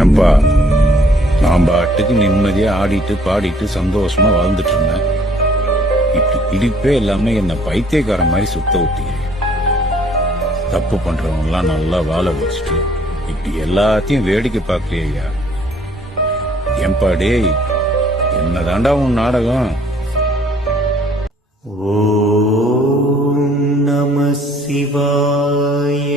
ஏன்பா? நான் பாட்டுக்கு நிம்மதியா ஆடிட்டு பாடிட்டு சந்தோஷமா வாழ்ந்துட்டு இருந்தேன். இப்படி இடிப்பே இல்லாம என்ன பைத்தியக்கார மாதிரி சுத்த விட்டீங்க தப்பு பண்றவங்கலாம் நல்லா வாழ வச்சுட்டு இப்படி எல்லாத்தையும் வேடிக்கை பார்க்கலையா ஏன்பா டேய் என்னதாண்டா உன் நாடகம்? ஓ நம சிவாய.